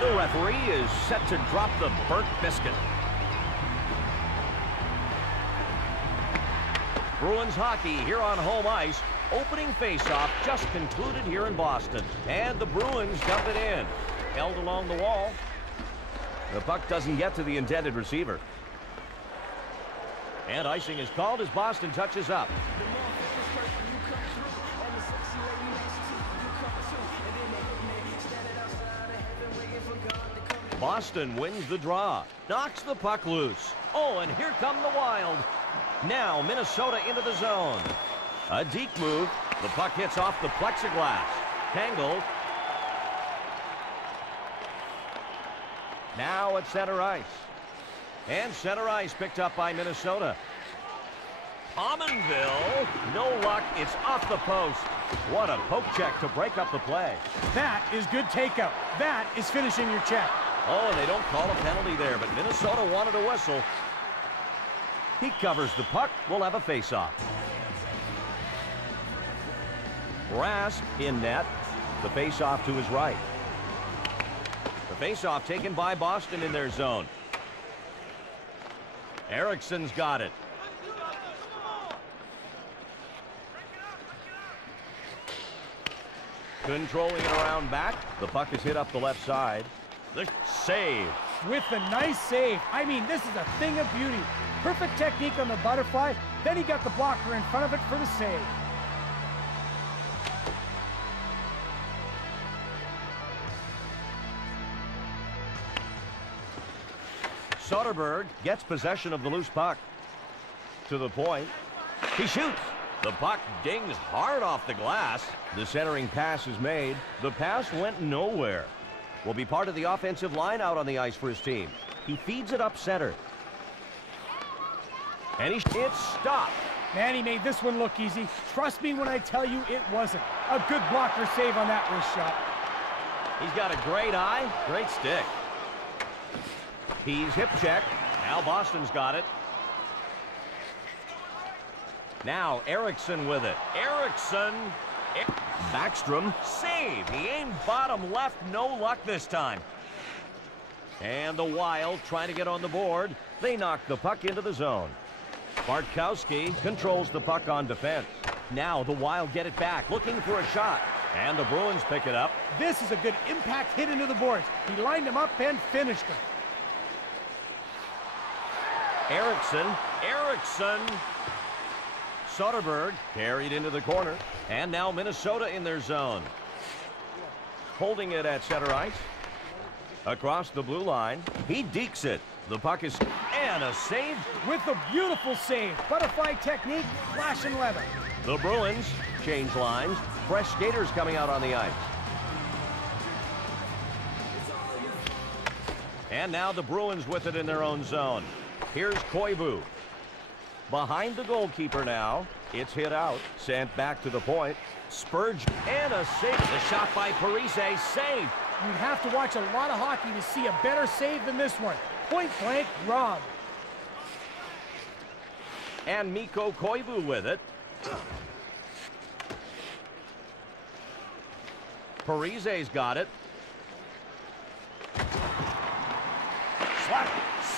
The referee is set to drop the burnt biscuit. Bruins hockey here on home ice. Opening faceoff just concluded here in Boston. And the Bruins dump it in. Held along the wall. The puck doesn't get to the intended receiver. And icing is called as Boston touches up. Boston wins the draw. Knocks the puck loose. Oh, and here come the Wild. Now Minnesota into the zone. A deep move. The puck hits off the plexiglass. Tangled. Now at center ice. And center ice picked up by Minnesota. Pominville. No luck. It's off the post. What a poke check to break up the play. That is good takeout. That is finishing your check. Oh, and they don't call a penalty there, but Minnesota wanted a whistle. He covers the puck. We'll have a face-off. Rask in net. The face-off to his right. The face-off taken by Boston in their zone. Ericsson's got it. Controlling it around back. The puck is hit up the left side. The save. With the nice save. I mean, this is a thing of beauty. Perfect technique on the butterfly. Then he got the blocker in front of it for the save. Soderberg gets possession of the loose puck. To the point. He shoots. The puck dings hard off the glass. The centering pass is made. The pass went nowhere. Will be part of the offensive line out on the ice for his team. He feeds it up center. And it's stopped. Man, he made this one look easy. Trust me when I tell you it wasn't. A good blocker save on that wrist shot. He's got a great eye, great stick. He's hip checked. Now Boston's got it. Now Eriksson with it. Eriksson. Backstrom. Save. He aimed bottom left. No luck this time. And the Wild trying to get on the board. They knock the puck into the zone. Bartkowski controls the puck on defense. Now the Wild get it back. Looking for a shot. And the Bruins pick it up. This is a good impact hit into the boards. He lined him up and finished him. Eriksson. Soderberg carried into the corner. And now Minnesota in their zone. Holding it at center ice. Across the blue line. He dekes it. The puck is... And a save. With a beautiful save. Butterfly technique, flash and leather. The Bruins change lines. Fresh skaters coming out on the ice. And now the Bruins with it in their own zone. Here's Koivu. Behind the goalkeeper now. It's hit out. Sent back to the point. Spurgeon. And a save. The shot by Parise. Saved. You'd have to watch a lot of hockey to see a better save than this one. Point blank, robbed. And Mikko Koivu with it. Parise's got it. Slap.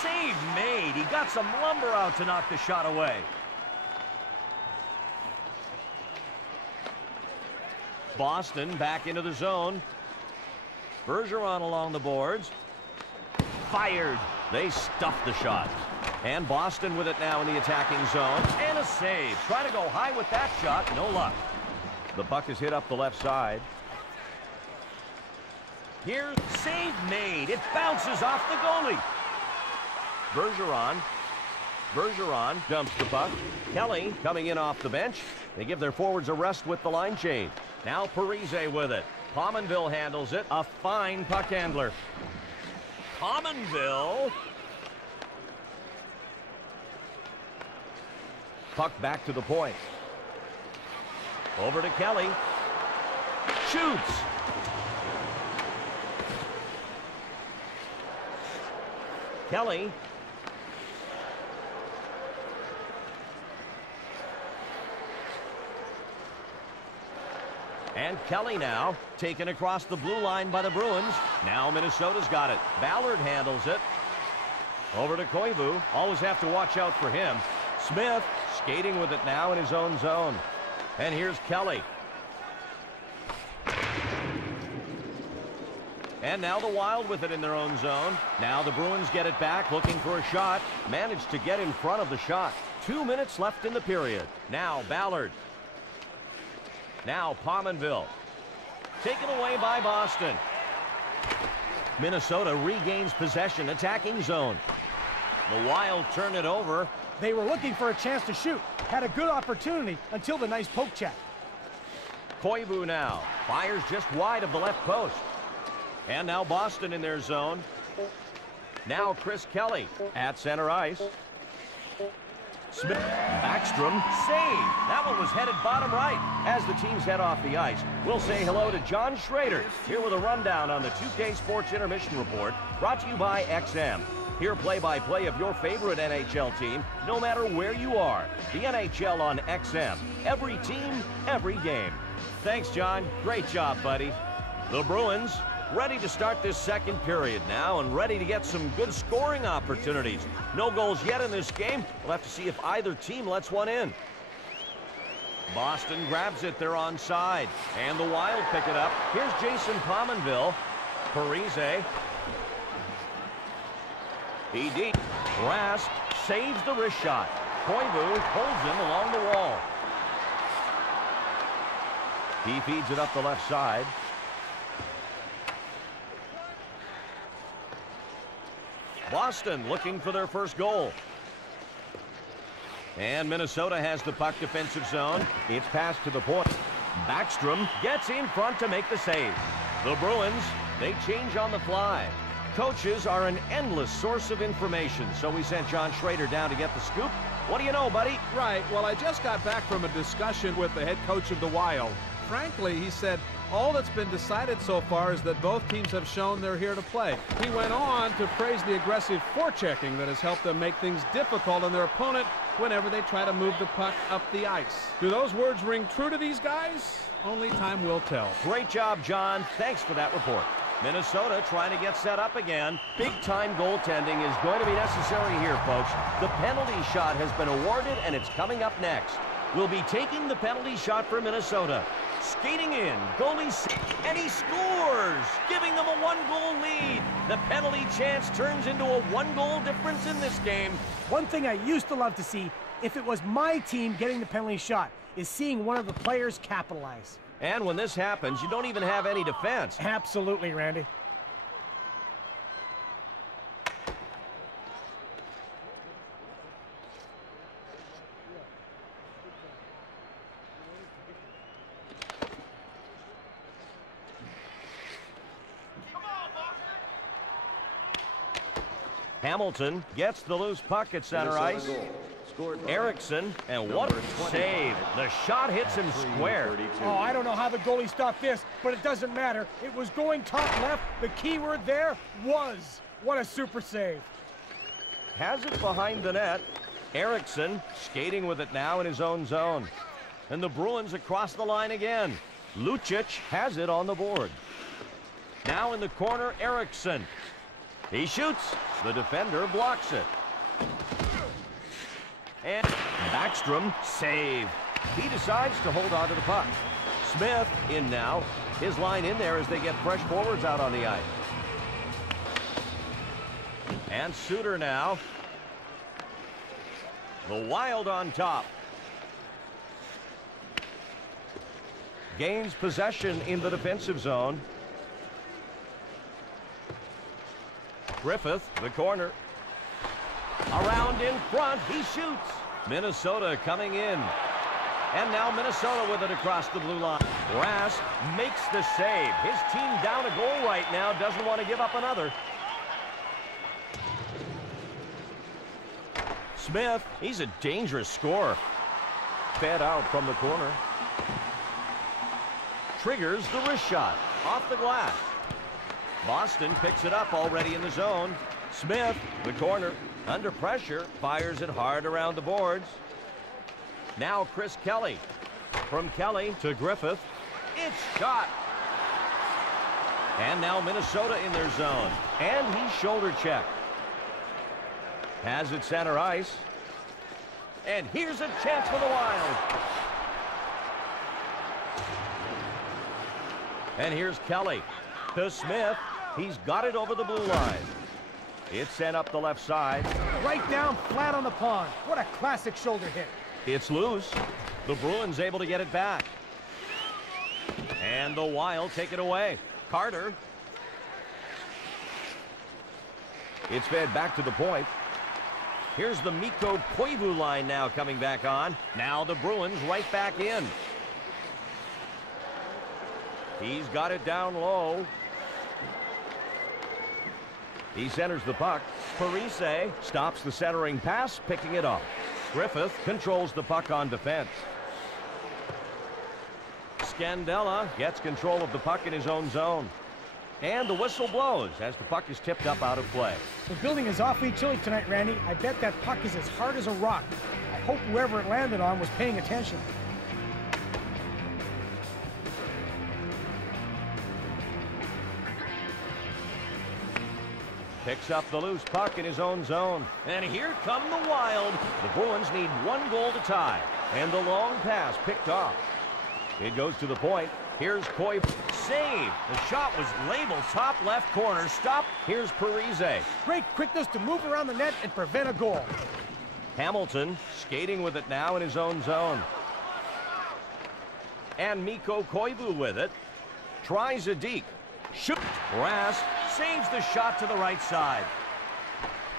Save made. He got some lumber out to knock the shot away. Boston back into the zone. Bergeron along the boards. Fired. They stuffed the shot. And Boston with it now in the attacking zone. And a save. Try to go high with that shot. No luck. The puck is hit up the left side. Here's save made. It bounces off the goalie. Bergeron dumps the puck. Kelly coming in off the bench. They give their forwards a rest with the line change. Now Parise with it. Pominville handles it. A fine puck handler. Pominville. Puck back to the point. Over to Kelly. Shoots. Kelly. And Kelly now taken across the blue line by the Bruins. Now Minnesota's got it. Ballard handles it. Over to Koivu. Always have to watch out for him. Smith skating with it now in his own zone. And here's Kelly. And now the Wild with it in their own zone. Now the Bruins get it back, looking for a shot. Managed to get in front of the shot. 2 minutes left in the period. Now Ballard. Now Pominville. Taken away by Boston. Minnesota regains possession, attacking zone. The Wild turn it over. They were looking for a chance to shoot. Had a good opportunity until the nice poke check. Koivu now fires just wide of the left post. And now Boston in their zone. Now Chris Kelly at center ice. Smith, Backstrom, save. That one was headed bottom right. As the teams head off the ice, we'll say hello to John Schrader, here with a rundown on the 2K Sports Intermission Report, brought to you by XM. Hear play-by-play of your favorite NHL team, no matter where you are. The NHL on XM. Every team, every game. Thanks, John. Great job, buddy. The Bruins ready to start this second period now and ready to get some good scoring opportunities. No goals yet in this game. We'll have to see if either team lets one in. Boston grabs it. They're onside. And the Wild pick it up. Here's Jason Pominville. Parise. ED. Rask saves the wrist shot. Koivu holds him along the wall. He feeds it up the left side. Boston looking for their first goal. And Minnesota has the puck defensive zone. It's passed to the point. Backstrom gets in front to make the save. The Bruins, they change on the fly. Coaches are an endless source of information, so we sent John Schrader down to get the scoop. What do you know, buddy? Right. Well, I just got back from a discussion with the head coach of the Wild. Frankly, he said, all that's been decided so far is that both teams have shown they're here to play. He went on to praise the aggressive forechecking that has helped them make things difficult on their opponent whenever they try to move the puck up the ice. Do those words ring true to these guys? Only time will tell. Great job, John. Thanks for that report. Minnesota trying to get set up again. Big-time goaltending is going to be necessary here, folks. The penalty shot has been awarded, and it's coming up next. We'll be taking the penalty shot for Minnesota. Skating in, goalie, and he scores, giving them a one-goal lead. The penalty chance turns into a one-goal difference in this game. One thing I used to love to see, if it was my team getting the penalty shot, is seeing one of the players capitalize. And when this happens, you don't even have any defense. Absolutely, Randy. Hamilton gets the loose puck at center ice. Erickson, and what a save. The shot hits him square. Oh, I don't know how the goalie stopped this, but it doesn't matter. It was going top left. The key word there was. What a super save. Has it behind the net. Erickson skating with it now in his own zone. And the Bruins across the line again. Lucic has it on the board. Now in the corner, Erickson. He shoots. The defender blocks it. And Backstrom, save. He decides to hold on to the puck. Smith in now. His line in there as they get fresh forwards out on the ice. And Suter now. The Wild on top. Gains possession in the defensive zone. Griffith, the corner. Around in front, he shoots. Minnesota coming in. And now Minnesota with it across the blue line. Rask makes the save. His team down a goal right now, doesn't want to give up another. Smith, he's a dangerous scorer. Fed out from the corner. Triggers the wrist shot off the glass. Boston picks it up already in the zone. Smith, the corner, under pressure, fires it hard around the boards. Now Chris Kelly. From Kelly to Griffith. It's shot. And now Minnesota in their zone. And he's shoulder checked. Has it center ice. And here's a chance for the Wild. And here's Kelly to Smith. He's got it over the blue line. It's sent up the left side. Right down flat on the pond. What a classic shoulder hit. It's loose. The Bruins able to get it back. And the Wild take it away. Carter. It's fed back to the point. Here's the Mikko Koivu line now coming back on. Now the Bruins right back in. He's got it down low. He centers the puck. Parise stops the centering pass, picking it up. Griffith controls the puck on defense. Scandella gets control of the puck in his own zone. And the whistle blows as the puck is tipped up out of play. The building is awfully chilly tonight, Randy. I bet that puck is as hard as a rock. I hope whoever it landed on was paying attention. Picks up the loose puck in his own zone. And here come the Wild. The Bruins need 1 goal to tie. And the long pass picked off. It goes to the point. Here's Koivu. Save. The shot was labeled top left corner. Stop. Here's Parise. Great quickness to move around the net and prevent a goal. Hamilton skating with it now in his own zone. And Mikko Koivu with it. Tries a deke. Shoot. Rask saves the shot to the right side.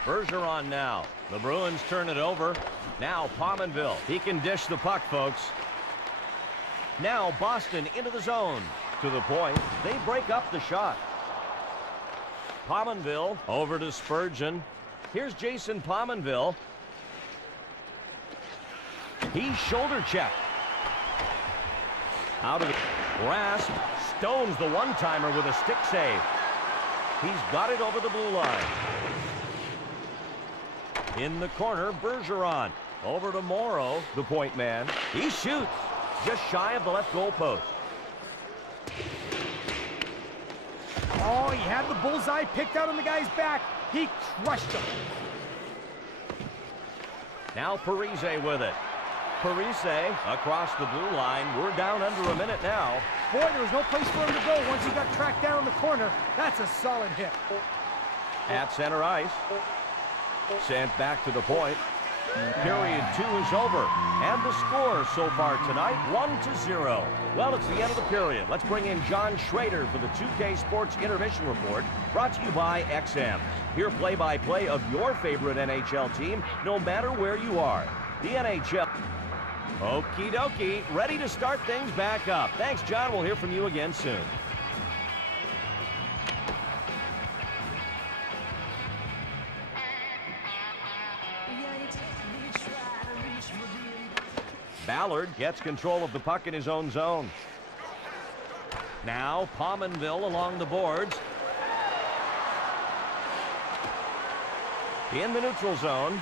Bergeron now. The Bruins turn it over. Now Pominville. He can dish the puck, folks. Now Boston into the zone. To the point. They break up the shot. Pominville over to Spurgeon. Here's Jason Pominville. He's shoulder checked. Out of the... Rask stones the one-timer with a stick save. He's got it over the blue line. In the corner, Bergeron. Over to Morrow, the point man. He shoots. Just shy of the left goal post. Oh, he had the bullseye picked out on the guy's back. He crushed him. Now Parise with it. Parise across the blue line. We're down under a minute now. Boy, there was no place for him to go once he got tracked down in the corner. That's a solid hit. At center ice. Sent back to the point. Period 2 is over. And the score so far tonight, 1-0. Well, it's the end of the period. Let's bring in John Schrader for the 2K Sports Intermission Report, brought to you by XM. Hear play-by-play of your favorite NHL team, no matter where you are. The NHL. Okie dokie, ready to start things back up. Thanks, John. We'll hear from you again soon. Ballard gets control of the puck in his own zone. Now Pominville along the boards. In the neutral zone.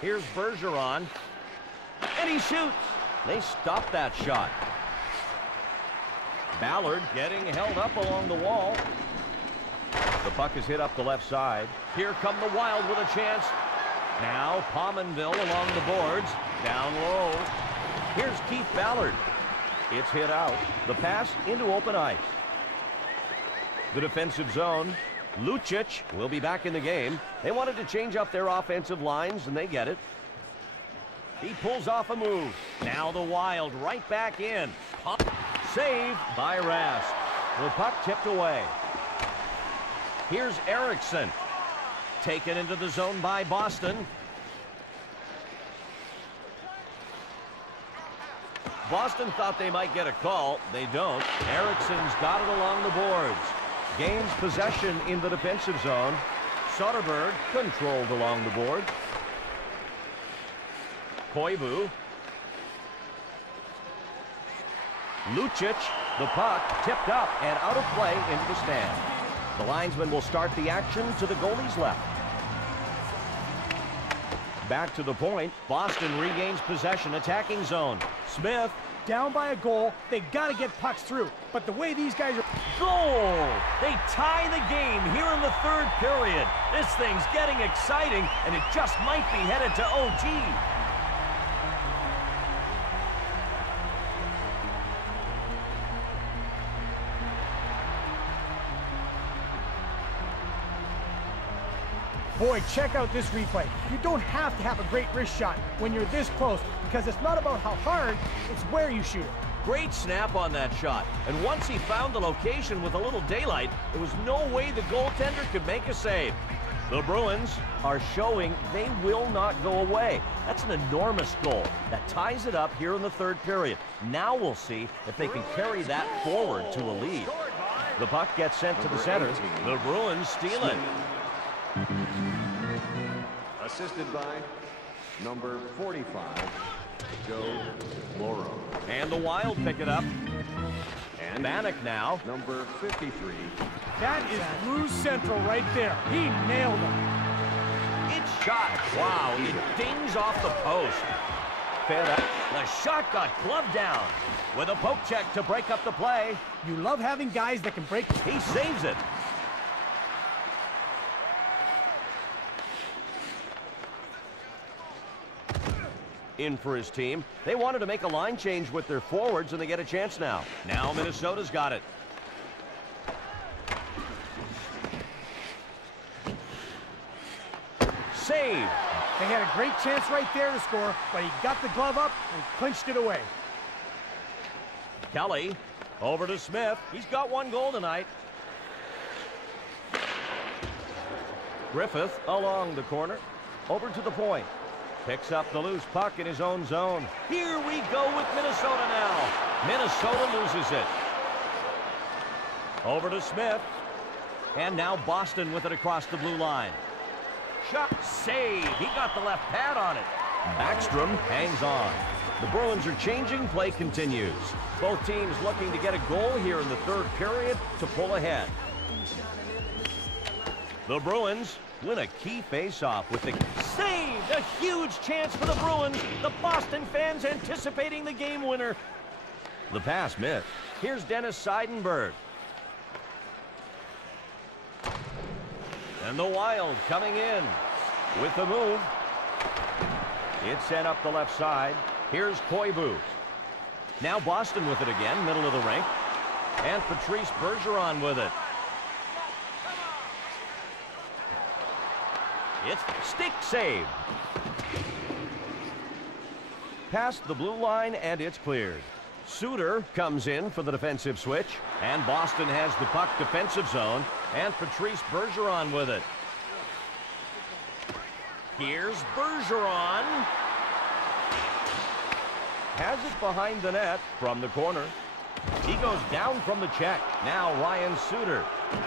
Here's Bergeron. And he shoots. They stop that shot. Ballard getting held up along the wall. The puck is hit up the left side. Here come the Wild with a chance. Now Pominville along the boards. Down low. Here's Keith Ballard. It's hit out. The pass into open ice. The defensive zone. Lucic will be back in the game. They wanted to change up their offensive lines, and they get it. He pulls off a move. Now the Wild right back in. Saved by Rask. The puck tipped away. Here's Eriksson. Taken into the zone by Boston. Boston thought they might get a call. They don't. Eriksson's got it along the boards. Gains possession in the defensive zone. Soderberg controlled along the board. Koivu. Lucic, the puck tipped up and out of play into the stand. The linesman will start the action to the goalie's left. Back to the point. Boston regains possession, attacking zone. Smith down by a goal, they got to get pucks through. But the way these guys are... Goal! They tie the game here in the third period. This thing's getting exciting, and it just might be headed to OT. Boy, check out this replay. You don't have to have a great wrist shot when you're this close, because it's not about how hard, it's where you shoot it. Great snap on that shot, and once he found the location with a little daylight, there was no way the goaltender could make a save. The Bruins are showing they will not go away. That's an enormous goal that ties it up here in the third period. Now we'll see if they can carry that forward to a lead. The puck gets sent to the center. The Bruins steal it. Assisted by number 45, Joe Loro. And the Wild pick it up. And Bannock now. Number 53. That is Blue Central right there. He nailed him. It's shot. Wow, it dings off the post. Fed up. The shot got gloved down. With a poke check to break up the play. You love having guys that can break. He saves it. In for his team. They wanted to make a line change with their forwards, and they get a chance now. Now Minnesota's got it. Save. They had a great chance right there to score, but he got the glove up and clinched it away. Kelly over to Smith. He's got one goal tonight. Griffith along the corner. Over to the point. Picks up the loose puck in his own zone. Here we go with Minnesota now. Minnesota loses it. Over to Smith. And now Boston with it across the blue line. Shot. Save. He got the left pad on it. Backstrom hangs on. The Bruins are changing. Play continues. Both teams looking to get a goal here in the third period to pull ahead. The Bruins win a key face-off with the save. A huge chance for the Bruins. The Boston fans anticipating the game winner. The pass missed. Here's Dennis Seidenberg. And the Wild coming in with the move. It's sent up the left side. Here's Koivu. Now Boston with it again, middle of the rink. And Patrice Bergeron with it. It's stick save. Past the blue line, and it's cleared. Suter comes in for the defensive switch, and Boston has the puck defensive zone, and Patrice Bergeron with it. Here's Bergeron. Has it behind the net from the corner. He goes down from the check. Now Ryan Suter.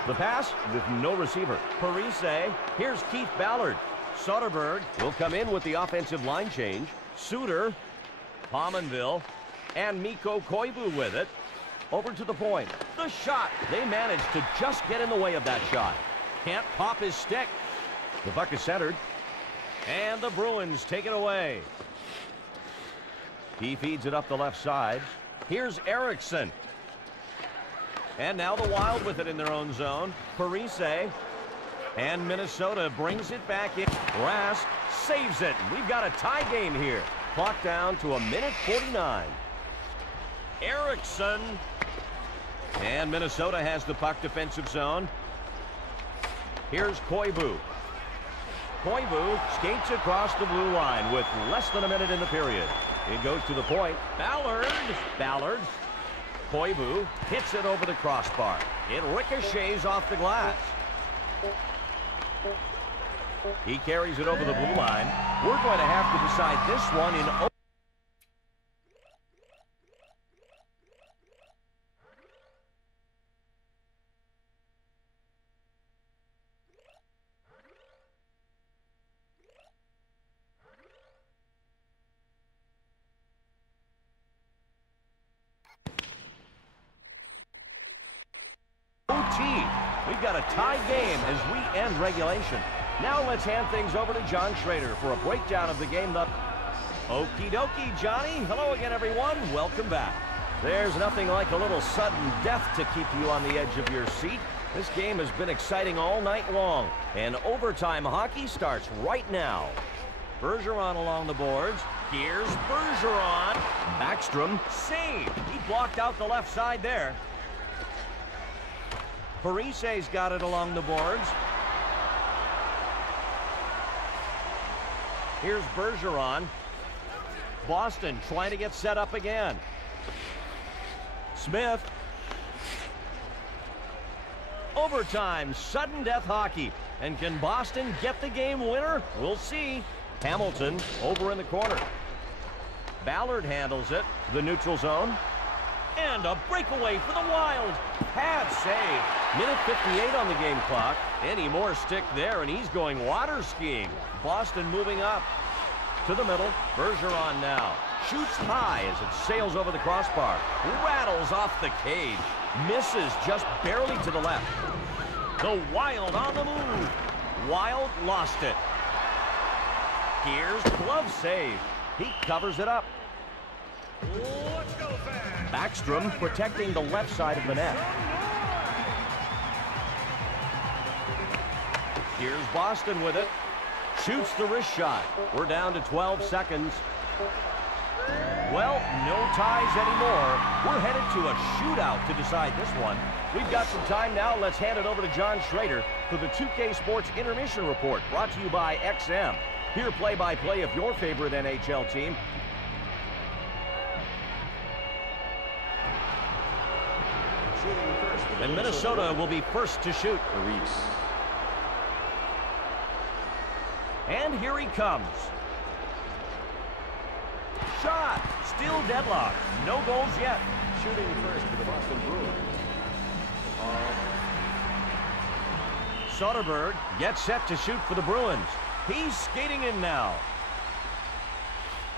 The pass with no receiver. Parise. Here's Keith Ballard. Soderberg will come in with the offensive line change. Suter, Pominville, and Mikko Koivu with it. Over to the point. The shot. They managed to just get in the way of that shot. Can't pop his stick. The puck is centered. And the Bruins take it away. He feeds it up the left side. Here's Eriksson. And now the Wild with it in their own zone. Parise. And Minnesota brings it back in. Rask saves it. We've got a tie game here. Clock down to 1:49. Eriksson. And Minnesota has the puck defensive zone. Here's Koivu. Koivu skates across the blue line with less than a minute in the period. It goes to the point. Ballard. Koivu hits it over the crossbar. It ricochets off the glass. He carries it over the blue line. We're going to have to decide this one in... OT. We've got a tie game as we end regulation. Now let's hand things over to John Schrader for a breakdown of the game. Okie dokie, Johnny. Hello again, everyone. Welcome back. There's nothing like a little sudden death to keep you on the edge of your seat. This game has been exciting all night long, and overtime hockey starts right now. Bergeron along the boards. Here's Bergeron. Backstrom saved. He blocked out the left side there. Parise's got it along the boards. Here's Bergeron. Boston trying to get set up again. Smith. Overtime, sudden death hockey. And can Boston get the game winner? We'll see. Hamilton over in the corner. Ballard handles it. The neutral zone. And a breakaway for the Wild. Pad save. Minute 58 on the game clock. Any more stick there, and he's going water skiing. Boston moving up. To the middle. Bergeron now. Shoots high as it sails over the crossbar. Rattles off the cage. Misses just barely to the left. The Wild on the move. Wild lost it. Here's glove save. He covers it up. Let's go fast. Backstrom protecting the left side of the net. Here's Boston with it. Shoots the wrist shot. We're down to 12 seconds. Well, no ties anymore. We're headed to a shootout to decide this one. We've got some time now. Let's hand it over to John Schrader for the 2K Sports Intermission Report, brought to you by XM. Here, play-by-play of your favorite NHL team. And Minnesota will be first to shoot. And here he comes. Shot. Still deadlocked. No goals yet. Shooting first for the Boston Bruins. Soderberg gets set to shoot for the Bruins. He's skating in now.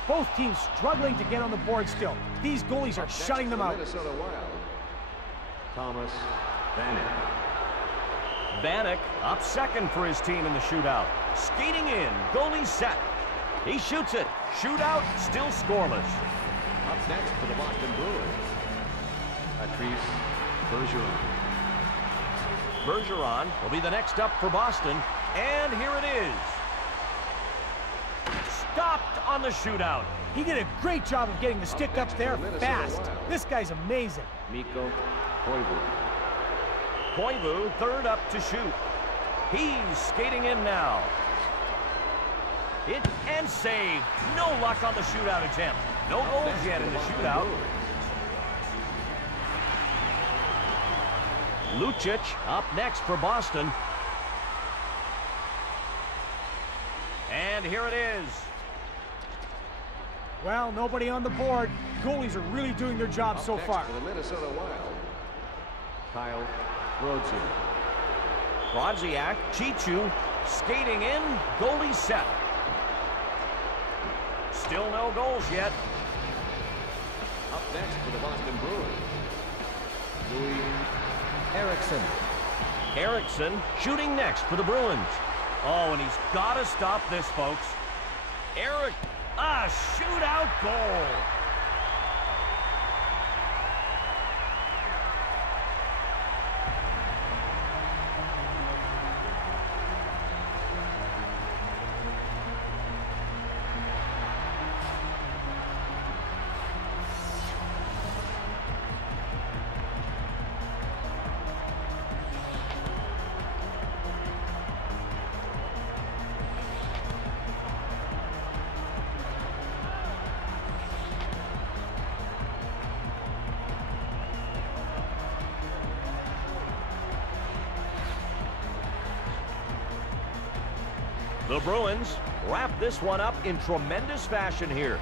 Both teams struggling to get on the board still. These goalies are shutting them out. Minnesota Wild. Thomas Vanek. Vanek up second for his team in the shootout. Skating in. Goalie set. He shoots it. Shootout still scoreless. Up next for the Boston Bruins. Patrice Bergeron. Bergeron will be the next up for Boston. And here it is. Stopped on the shootout. He did a great job of getting the stick up there fast. This guy's amazing. Mikko Koivu. Koivu third up to shoot. He's skating in now. Hit and saved. No luck on the shootout attempt. No goals yet in the shootout. Lucic up next for Boston. And here it is. Well, nobody on the board. Goalies are really doing their job so far. For the Minnesota Wild. Kyle Brodziak. Brodziak, Chichu, skating in, goalie set. Still no goals yet. Up next for the Boston Bruins. Louis Eriksson. Eriksson shooting next for the Bruins. Oh, and he's got to stop this, folks. A shootout goal. The Bruins wrap this one up in tremendous fashion here.